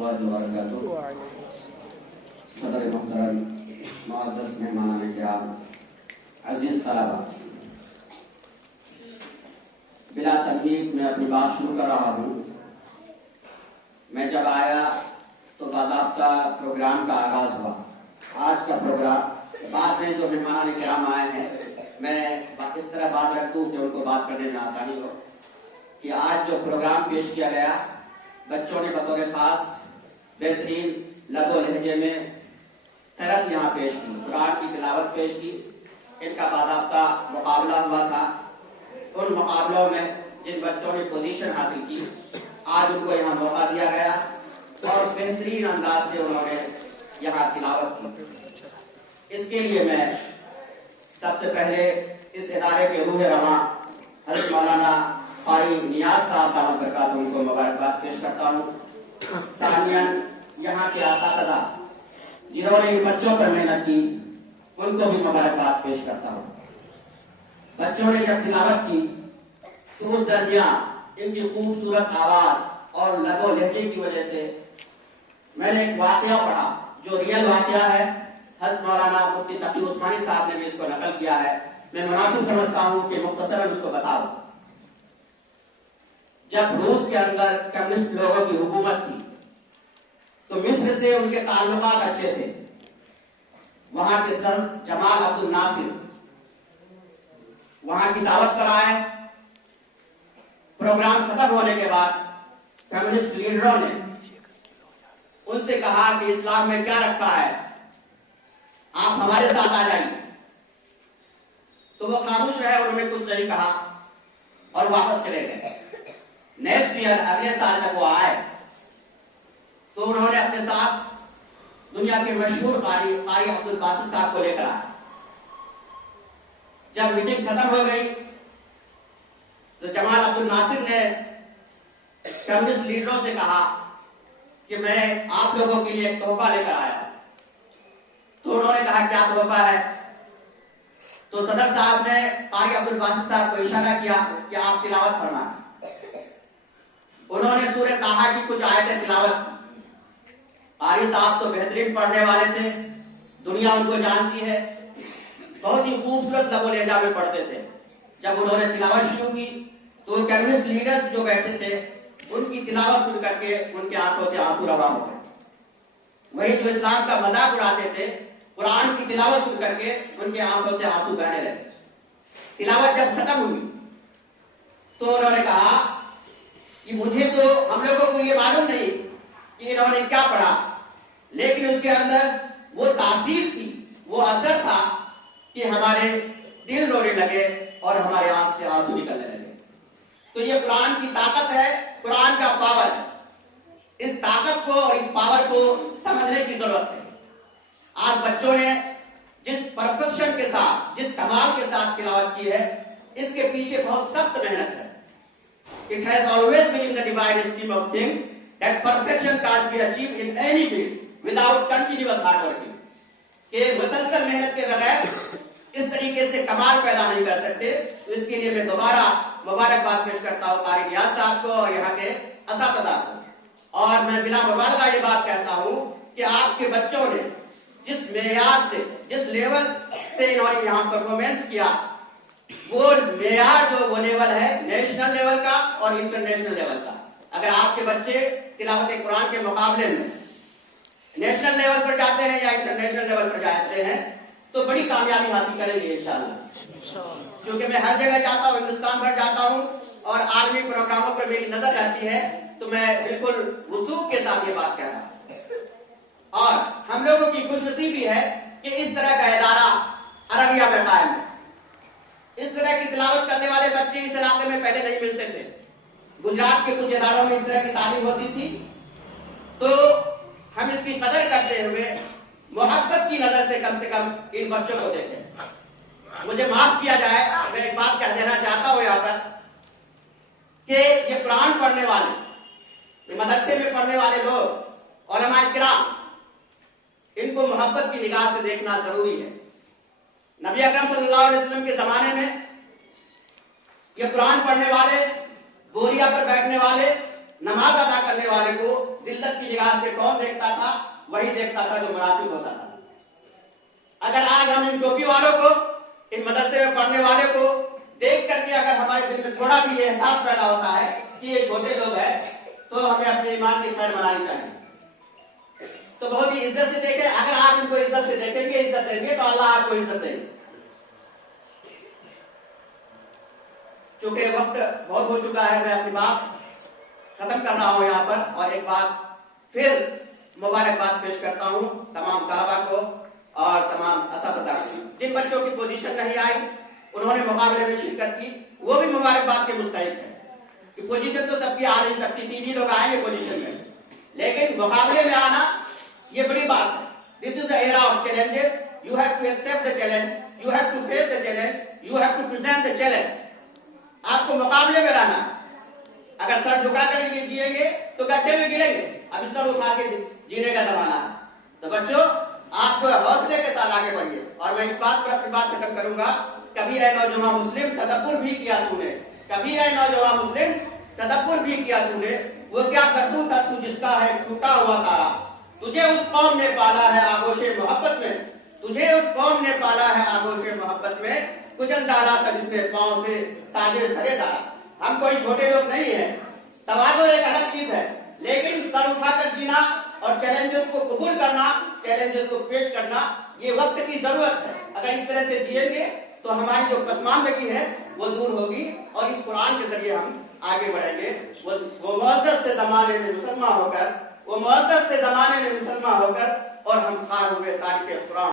वबरकातुहू। सदर मोहतरम, मुअज़्ज़ज़ मेहमान किराम, अज़ीज़ तलबा, बिला तमहीद मैं अपनी बात शुरू कर रहा हूँ। मैं जब आया तो बाज़ाब्ता प्रोग्राम का आगाज़ हुआ। आज का प्रोग्राम बाद में जो मेहमान किराम आए हैं, मैं इस तरह बात रख दूँ कि उनको बात करने में आसानी हो कि आज जो प्रोग्राम पेश किया गया, बच्चों ने बतौर ख़ास बेहतरीन लबो लहजे में खैरत यहाँ पेश की, कुरान की तिलावत पेश की। इनका बाज़ाब्ता मुकाबला हुआ था। उन मुकाबलों में जिन बच्चों ने पोजीशन हासिल की, आज उनको यहाँ मौका दिया गया और बेहतरीन अंदाज से उन्होंने यहाँ तिलावत की। इसके लिए मैं सबसे पहले इस इदारे के रूह रवां हज़रत मौलाना क़ारी नियाज़ साहब दामत बरकातुहू उनको मुबारकबाद पेश करता हूँ। सानियन यहाँ के असातिज़ा जिन्होंने इन बच्चों पर मेहनत की, उनको भी मुबारकबाद पेश करता हूँ। बच्चों ने जब तिलावत की तो उस दरमियान इनकी खूबसूरत आवाज और लबो लहजे की वजह से मैंने एक वाकया पढ़ा जो रियल वाकया है। हज़रत मौलाना मुफ्ती तकी उस्मानी साहब ने भी इसको नकल किया है। मैं मुनासिब समझता हूँ कि मुख्तसरन उसको बताऊं। जब रूस के अंदर कम्युनिस्ट लोगों की हुकूमत थी तो मिस्र से उनके ताल्लुकात अच्छे थे। वहां के सर जमाल अब्दुल नासिर वहां की दावत पर आए। प्रोग्राम खत्म होने के बाद कम्युनिस्ट लीडरों ने उनसे कहा कि इस्लाम में क्या रखा है, आप हमारे साथ आ जाइए। तो वो खामोश रहे, उन्होंने कुछ नहीं कहा और वापस चले गए। नेक्स्ट ईयर, अगले साल जब वो आए तो उन्होंने अपने साथ दुनिया के मशहूर कारी अब्दुल बासित साहब को लेकर आए। जब मीटिंग खत्म हो गई तो जमाल अब्दुल नासिर ने कम्युनिस्ट लीडरों से कहा कि मैं आप लोगों के लिए एक तोहफा लेकर आया। तो उन्होंने कहा क्या तोहफा है? तो सदर साहब ने कारी अब्दुल बासित साहब को इशारा किया कि आप तिलावत फरमाएं। उन्होंने सूरह ताहा की कुछ आयतें तिलावत की। कारी साहब तो बेहतरीन पढ़ने वाले थे, दुनिया उनको जानती है, बहुत ही खूबसूरत लबो लहजा में पढ़ते थे। जब उन्होंने तिलावत शुरू की तो कम्युनिस्ट लीडर्स जो बैठे थे उनकी तिलावत सुन करके उनके आंखों से आंसू रवा हो गए। वही जो इस्लाम का मजाक उड़ाते थे, कुरान की तिलावत सुन करके उनके आंखों से आंसू बहने लगे। तिलावत जब खत्म हुई तो उन्होंने कहा कि मुझे तो हम लोगों को ये मालूम नहीं कि इन्होंने क्या पढ़ा, लेकिन उसके अंदर वो तासीर थी, वो असर था कि हमारे दिल रोने लगे और हमारे आंख से आंसू निकलने लगे। तो ये कुरान की ताकत है, कुरान का पावर है। इस ताकत को और इस पावर को समझने की जरूरत है। आज बच्चों ने जिस परफेक्शन के साथ, जिस कमाल के साथ तिलावत की है, इसके पीछे बहुत सख्त मेहनत है। It has always been in the divine scheme of things that perfection can't be achieved in any field without continuous hard working. कि मुसलसल मेहनत के बगैर इस तरीके से कमाल पैदा नहीं कर सकते। तो इसके लिए मैं दोबारा मुबारकबाद पेश करता हूँ कारी नियाज़ साहब को और यहाँ के असातिज़ा को। और मैं बिला मुबालगा ये बात कहता हूँ कि आपके बच्चों ने जिस मेयार से, जिस लेवल से इन्होंने यहाँ परफॉर्मेंस किया, वो मेयार जो वो लेवल है नेशनल लेवल का और इंटरनेशनल लेवल का। अगर आपके बच्चे तिलावत कुरान के मुकाबले में नेशनल लेवल पर जाते हैं या इंटरनेशनल लेवल पर जाते हैं तो बड़ी कामयाबी हासिल करेंगे इंशाअल्लाह। क्योंकि मैं हर जगह जाता हूँ, हिंदुस्तान भर जाता हूँ और आलमी प्रोग्रामों पर मेरी नजर रहती है, तो मैं बिल्कुल वसूख के साथ ये बात कह रहा हूँ। और हम लोगों की खुशनसीबी है कि इस तरह का इदारा अररिया में कायम है। इस तरह की तिलावत करने वाले बच्चे इस इलाके में पहले नहीं मिलते थे। गुजरात के कुछ इदारों में इस तरह की तालीम होती थी। तो हम इसकी कदर करते हुए मोहब्बत की नजर से कम इन बच्चों को देखें। मुझे माफ किया जाए, मैं एक बात कह देना चाहता हूं यहाँ पर कि ये कुरान पढ़ने वाले, ये मदरसे में पढ़ने वाले लोग, उलमाए किराम, इनको मोहब्बत की निगाह से देखना जरूरी है। नबी अकरम सल्लल्लाहु अलैहि वसल्लम के जमाने में ये कुरान पढ़ने वाले, बोरिया पर बैठने वाले नमाज अदा करने वाले को जिल्लत की निगाह से कौन देखता था? वही देखता था जो मुनाफिक होता था। अगर आज हम इन टोपी वालों को, इन मदरसे में पढ़ने वाले को देख करके अगर हमारे दिल में थोड़ा भी ये एहसास पैदा होता है कि ये छोटे लोग हैं, तो हमें अपने ईमान की खैर मनानी चाहिए। तो बहुत ही इज्जत से देखें। अगर आप इनको इज्जत से देखेंगे, इज्जत देंगे, तो अल्लाह आपको इज्जत देंगे। चूंकि वक्त बहुत हो चुका है, मैं अपनी बात खत्म कर रहा हूं यहाँ पर, और एक बात फिर मुबारकबाद पेश करता हूं तमाम तलबा को और तमाम असातिज़ा को। जिन बच्चों की पोजीशन नहीं आई, उन्होंने मुकाबले में शिरकत की, वो भी मुबारकबाद के मुस्तहिक है कि पोजीशन तो सबकी आ नहीं सकती, 3 ही लोग आएंगे पोजीशन में, लेकिन मुकाबले में आना ये बड़ी बात है। This is the era of challenges, you have to accept the challenge, you have to face the challenge, you have to present the challenge. आपको मुकाबले में रहना। अगर सर झुका कर ये जिएंगे तो गड्ढे में गिरेंगे। अभी सर उठा के जीने का जमाना है। तो बच्चों, आप जो हौसले के साथ आगे बढ़िए। और मैं इस बात पर अपनी बात खत्म करूंगा, कभी ऐ नौजवान मुस्लिम तदब्बुर भी किया तूने, कभी ऐ नौजवान मुस्लिम तदब्बुर भी किया तूने, वो क्या करतू था तू जिसका है टूटा हुआ तारा। तुझे उस कौम ने पाला है आगोशे मोहब्बत में, तुझे उस कौम ने पाला है आगोशे मोहब्बत में, कुचल डाला था जिसने पांव से ताजे सरे डाला। हम कोई छोटे लोग नहीं हैं। तवाज़ो एक अलग चीज है, लेकिन सर उठाकर जीना और चैलेंजेस को कबूल करना, चैलेंजेस को पेश करना, ये वक्त की जरूरत है। अगर इस तरह से जिएंगे तो हमारी जो पसमानदगी है वो दूर होगी, और इस कुरान के जरिए हम आगे बढ़ेंगे। वो मुअज़्ज़ज़ से ज़माने में मुसलमान होकर, वो मुअज़्ज़ज़ से ज़माने में मुसलमान होकर, और हम खार हुए तारीख़ कुरान।